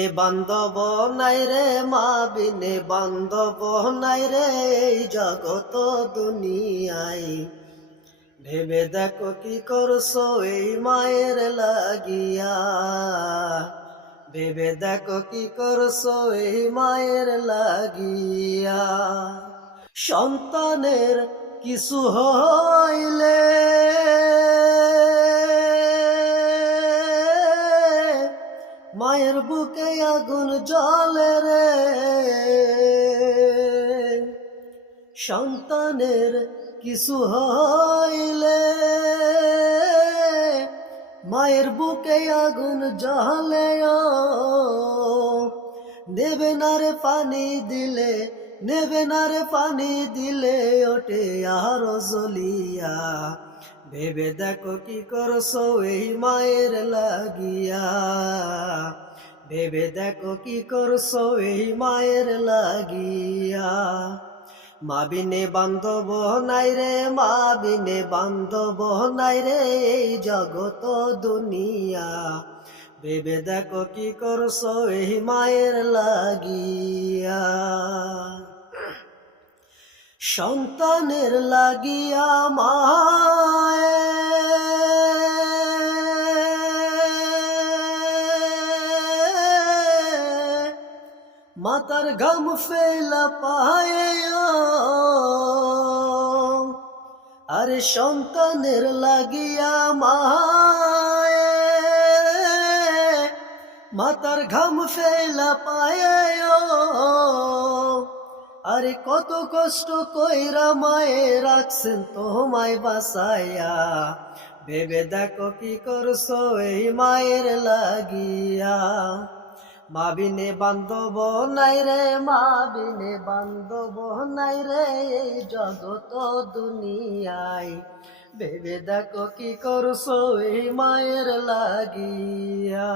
বিনে বান্ধব নাই রে, মা বিনে বান্ধব নাই রে এই জগত দুনিয়ায়। ভেবে দেখো কি করছো এই মায়ের লাগিয়া, ভেবে দেখো কি করছো এই মায়ের লাগিয়া। সন্তানের কিছু হইলে মায়ের বুকে আগুন জ্বলে রে, সন্তানের কিছু হইলে মায়ের বুকে আগুন জ্বলে। নেবে না রে পানি দিলে, নেবে না রে পানি দিলে ওঠে আরো জ্বলিয়া। ভেবে দেখো কি করছো এই মায়ের লাগিয়া, ভেবে দেখো কি করছো এই মায়ের লাগিয়া। মা বিনে বান্ধব নাই রে, মা বিনে বান্ধব নাই রে এই জগত দুনিয়া। ভেবে দেখো কি করছো এই মায়ের লাগিয়া। সন্তানের লাগিয়া মায়ে মাতার ঘাম ফেলা পায়ে, আরে সন্তানের লাগিয়া মায়ে মাতার ঘাম ফেলা পায়ে। আরে কত কষ্ট কইরা মায়ে রাখছেন তোমায় বাসায়া। ভেবে দেখো কি করছো এই মায়ের লাগিয়া। মা বিনে বান্ধব নাই রে, মা বিনে বান্ধব নাই রে এই জগত দুনিয়ায়। ভেবে দেখো কি করছো এই মায়ের লাগিয়া।